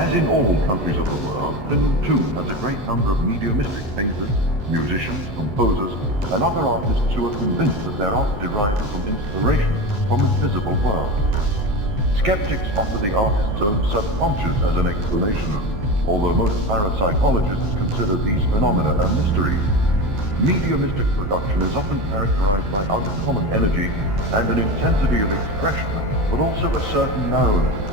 As in all countries of the world, Finland too has a great number of mediumistic painters, musicians, composers, and other artists who are convinced that their art derives from inspiration from the visible world. Skeptics offer the artist's own subconscious as an explanation, although most parapsychologists consider these phenomena a mystery. Mediumistic production is often characterized by uncommon energy and an intensity of expression, but also a certain narrowness.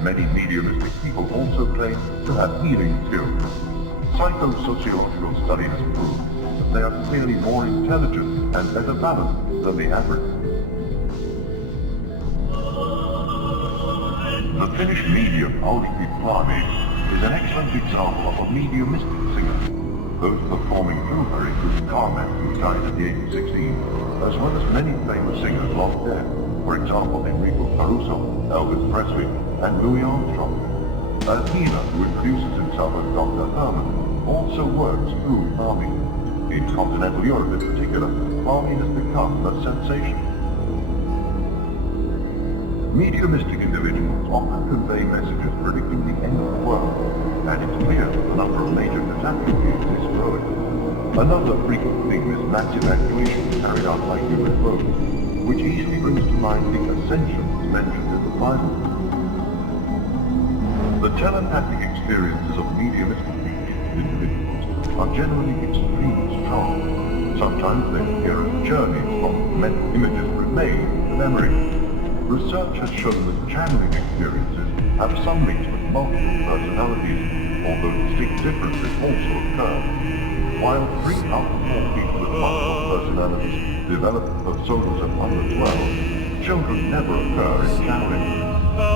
Many mediumistic people also claim to have healing skills. Psychosociological studies prove that they are clearly more intelligent and better balanced than the average. The Finnish medium Alfred Plani is an excellent example of a mediumistic singer. Those performing through her include Carmen, who died at the age of 16, as well as many famous singers long dead, for example Enrico Caruso, Elvis Presley, and Louis Armstrong. A healer who introduces himself as Dr. Herman also works through Plani. In continental Europe in particular, Plani has become a sensation. Mediumistic individuals often convey messages predicting the end of the world, and it's clear that the number of major catastrophes is growing. Another frequent theme is mass evacuation carried out by UFOs, which easily brings to mind the ascensions mentioned in the Bible. The telepathic experiences of mediumistic individuals are generally extremely strong. Sometimes they appear as journeys from mental images remade to memory. Research has shown that channeling experiences have some links with multiple personalities, although distinct differences also occur. While 3 out of 4 people with multiple personalities develop personas of 1 as well, children never occur in channeling.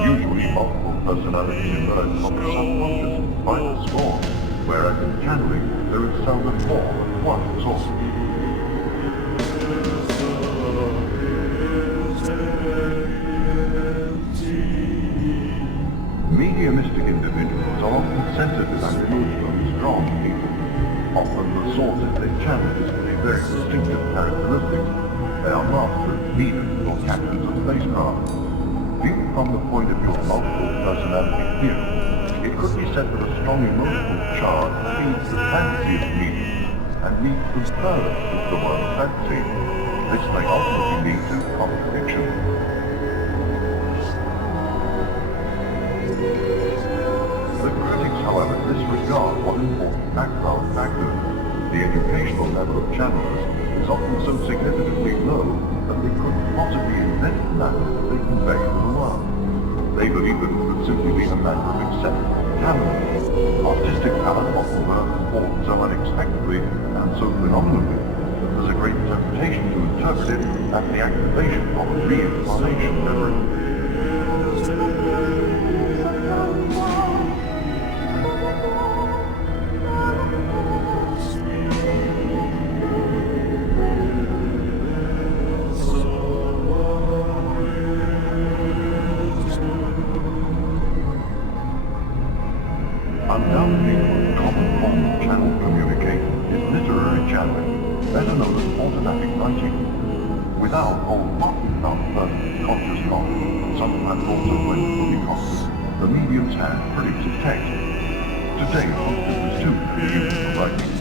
Usually multiple personalities emerge from the subconscious by the swarm, whereas in channeling there is seldom more than one source. Mediumistic individuals are often sensitive and emotionally strong people. Often the sources they channel display very distinctive characteristics. They are masters, leaders, or captains of spacecraft. Viewed from the point of view of multiple personality theory, it could be said that a strong emotional charge feeds the fantasy of mediums and leads them further into the world of fantasy. This may ultimately lead to contradiction. The critics, however, disregard one important background factor. The educational level of channelers is often so significantly low that they couldn't possibly invent the matter that they convey to the world. They believe that it could simply be a matter of acceptable talent. Artistic talent often learns forms so unexpectedly and so phenomenally that there's a great temptation to interpret it as the activation of a reincarnation memory. Undoubtedly, the common form of channel communication is literary channeling, better known as automatic writing. Without or partly without the person's conscious thought, sometimes also when fully conscious, the medium's hand predicts a text. Today, computers too can be used for writing.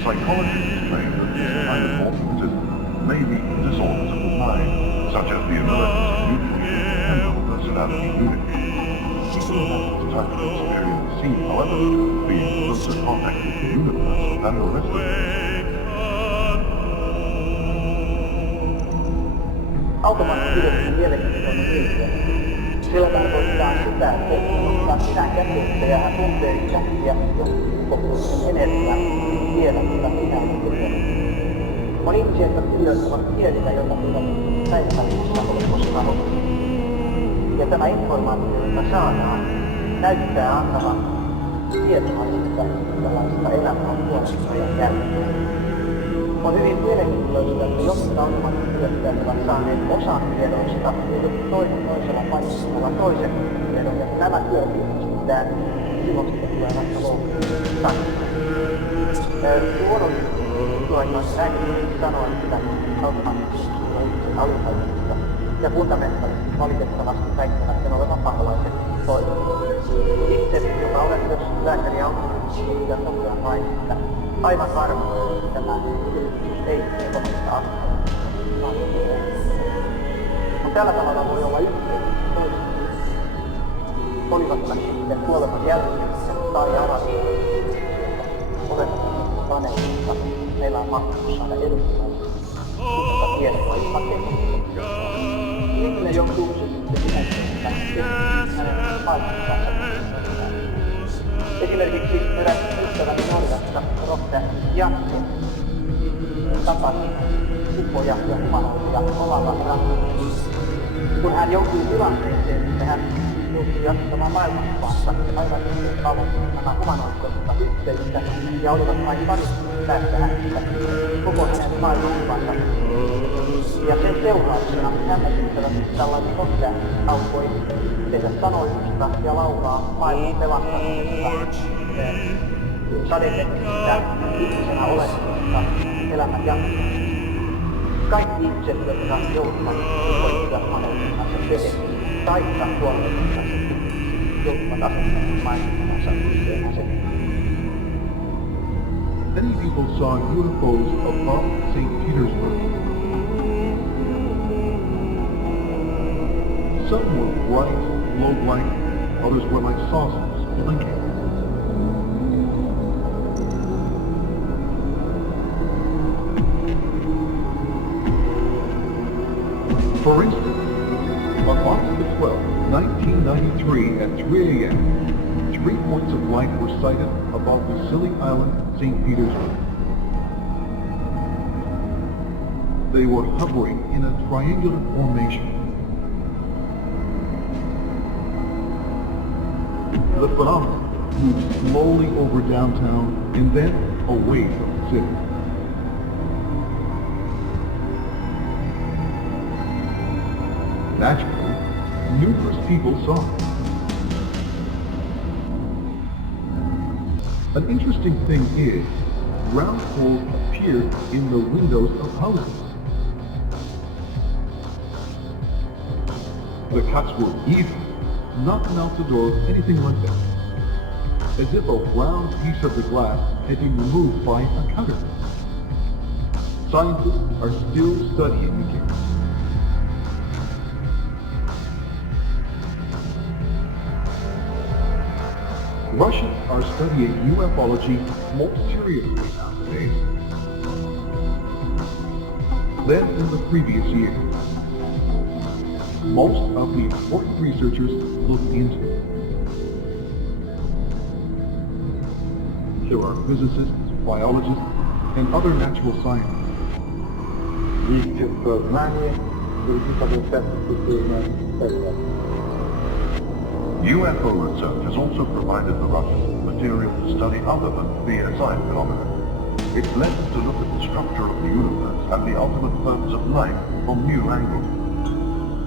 Psychologists claim that this kind of automatism may lead to disorders of the mind, such as the emergence of mutually independent personality units. People who have this type of experience seem, however, to be in closer contact with the universe than the rest of us. Automaattisesti mielenkiintoinen ilmiö. Sillä tarkoitetaan sitä, että ottaa sinä käsitteitä ja hän tuntee yhtäkkiä ulkopuolisen energian tiedottaa minä tekee. On ihmisiä, jotka kirjoittavat kielillä, jota eivät päivässä ole koskaan oppinut. Ja tämä informaatio, jota saadaan, näyttää antavan tietoista tällaista elämää vuosien jälkeen. On hyvin mielenkiintoista, että jotkut ammattityöttäjät ovat saaneet osan tiedoista ja joku toisella paikalla toisen tiedon. Ja nämä työt yhdistetään, silloin sitten tulee vasta loukkuun. Luonnollisesti äänisesti sanoa, että automaattisesti on alihajuista ja fundamentaalisesti valitettavasti väittävät sen olevan paholaisen toivon. Itse itse, joka olen myös lääkäri ja ja totean vain, että aivan varmasti tämä yritys ei ekonomista asiaa. Tällä tavalla voi olla yhteydessä toisesta. Olivat sitten kuoleman jälkeen tai alaisuudessa olemassa planeetassa. Meillä on mahdollisuus saada edustajia, mutta tietoa ei pakettia. Ihminen joutuu sitten sitä hänen maailmankansa. Esimerkiksi eräs ystäväni Norjassa, Rotte Janssen, tapasi ufoja ja humanoidia omalla rannalle. Kun hän joutui tilanteeseen, että hän joutui jatkamaan maailmankuvansa aivan yhden kauan nämä humanoidista yhteyttä ja olivat vain paristunut päästä hänestä koko hänen maailmankuvansa. Ja sen seurauksena hämmästyttävästi tällainen Rotte alkoi tehdä sanoitusta ja laulaa maailman pelastamisesta, sadeteknistä, ihmisenä olemisesta, elämän jatkamisesta. Kaikki ihmiset, jotka joutuvat uskoitusjatmaneiden kanssa tekemään, taikka kuolleiden kanssa joutuvat asettamaan maailmansa yhteen asemaan. Many people saw UFOs above St. Petersburg. Some were bright, globe-like, others were like saucers, blinking. For instance, on August the 12th, 1993 at 3 a.m., 3 points of light were sighted above the Scilly Island, St. Petersburg. They were hovering in a triangular formation. The phenomenon moved slowly over downtown and then away from the city. Naturally, numerous people saw it. An interesting thing is, round holes appeared in the windows of houses. The cuts were even, not melted or anything like that, as if a round piece of the glass had been removed by a cutter. Scientists are still studying the case. Russians are studying ufology more seriously nowadays than in the previous year. Most of the important researchers looked into it. There are physicists, biologists, and other natural scientists. UFO research has also provided the Russians with material to study other than BSI phenomena. It's led them to look at the structure of the universe and the ultimate purpose of life from new angles.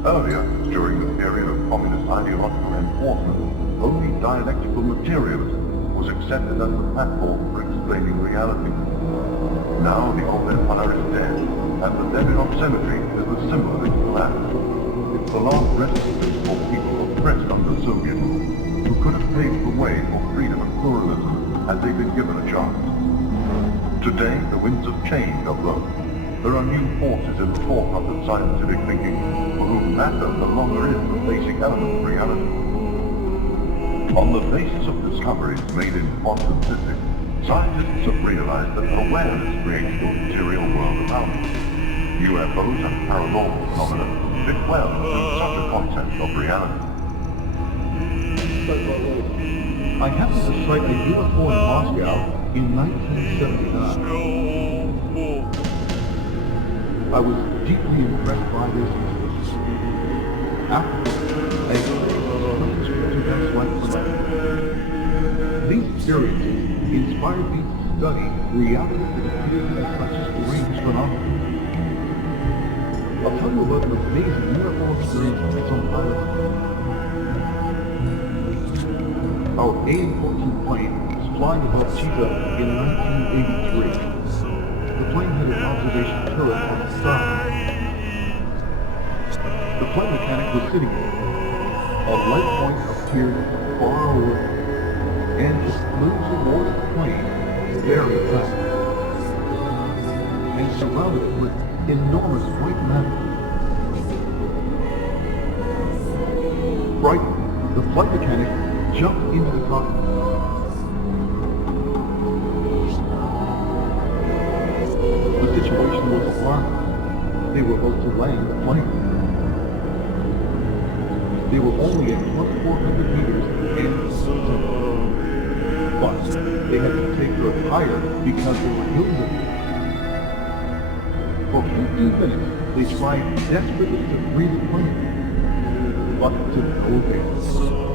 Earlier, during the period of communist ideological enforcement, only dialectical materialism was accepted as the platform for explaining reality. Now the old empire is dead, and the Leninov Cemetery is the symbol of its collapse. It's the last resting place for people oppressed under Soviet rule, who could have paved the way for freedom and pluralism had they been given a chance. Today, the winds of change are blowing. There are new forces in the forefront of scientific thinking, for whom matter no longer is the basic element of reality. On the basis of discoveries made in quantum physics, scientists have realized that awareness creates the material world around us. UFOs and paranormal phenomena fit well into such a concept of reality. I happened to sight a UFO in Moscow in 1979. I was deeply impressed by this. Afterwards, I experienced to that slight phenomenon. These experiences inspired me to study reality that appears as such a strange phenomenon. I'll tell you about an amazing UFO experience on some island. Our A-14 plane was flying above Cheetah in 1983. The plane had an observation turret on the side. The flight mechanic was sitting there. A light point appeared far away. and it flew towards the plane very fast and surrounded it with enormous white matter. Frightened, the flight mechanic jumped into the cockpit. The situation was alarming. They were about to land the plane. They were only at 2,400 meters and but they had to take her higher because there were hills in it. For 15 minutes, they tried desperately to free the plane, but to no avail.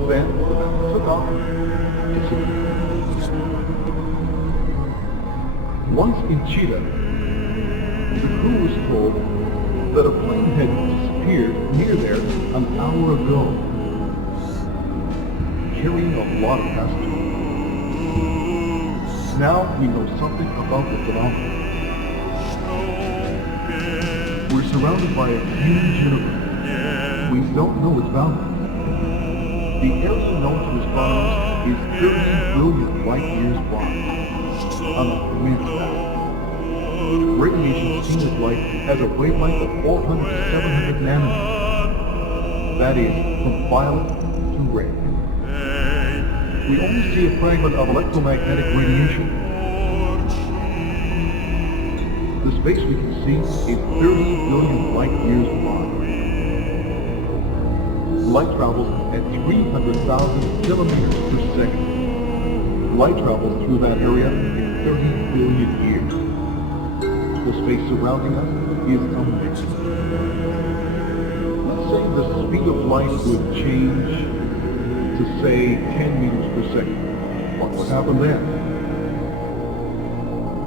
Then the vessel took off and disappeared. Once in Chile, the crew was told that a plane had disappeared near there an hour ago, carrying a lot of passengers. Now we know something about the phenomenon. We're surrounded by a huge universe. We don't know its boundaries. The area known to astronomers is 30 billion light years wide. An immense mass. Radiation seen as light has a wavelength of 400 to 700 nanometers. That is, from violet to red. We only see a fragment of electromagnetic radiation. The space we can see is 30 billion light years wide. Light travels at 300,000 kilometers per second. Light travels through that area in 30 billion years. The space surrounding us is amazing. Let's say the speed of light would change to say 10 meters per second. What would happen then?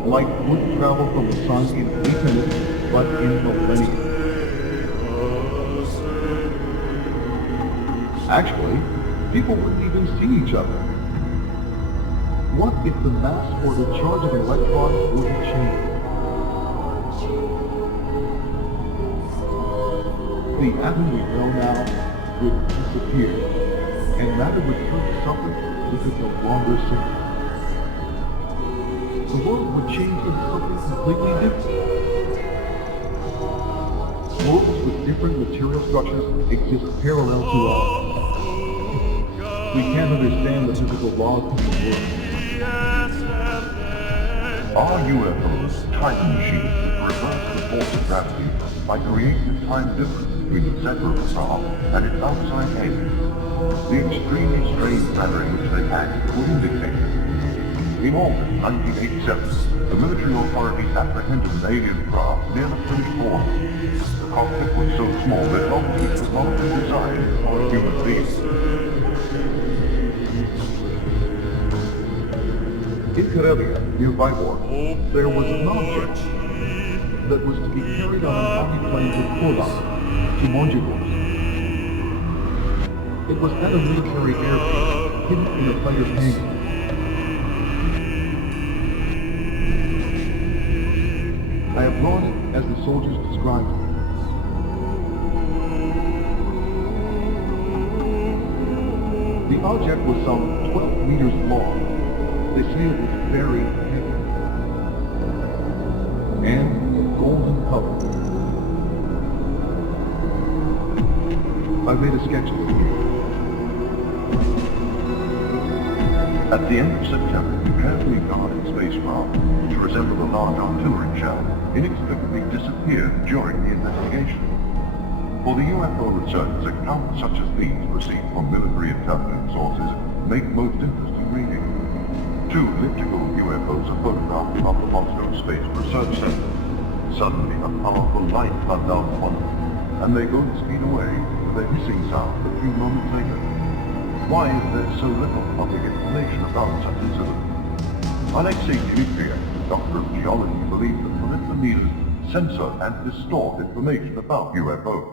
Light would travel from the sun in 8 minutes, but in millennia. Actually, people wouldn't even see each other. What if the mass or the charge of an electron wouldn't change? The atom we know now would disappear, and matter would turn to something we could no longer see. The world would change into something completely different. Worlds with different material structures exist parallel to ours. We can't understand the physical laws of the world. Our UFOs, time machines that reverse the force of gravity by creating a time difference between the center of the star and its outside edge. The extremely strange manner in which they act would indicate. In August 1987, the military authorities apprehended an alien craft near the French border. The cockpit was so small that it obviously was not designed for a human being. In Karelia, near Viborg, there was an object that was to be carried on an army plane to Poland, to Monjegorsk. It was at a military airfield, hidden in a fighter's hangar. I have drawn it as the soldiers described it. The object was some 12 meters long. They say it was very heavy and golden color. I made a sketch of it here. At the end of September, the carefully guarded spacecraft, which resembled a large artillery shell, inexplicably disappeared during the investigation. For the UFO researchers, accounts such as these received from military intelligence sources make most interesting reading. 2 elliptical UFOs are photographed above the Moscow Space Research Center. Suddenly, a powerful light comes out upon them, and they go to speed away with a hissing sound a few moments later. Why is there so little public information about such incidents? Alexei Dmitriev, Doctor of Geology, believes that political leaders censor and distort information about UFOs.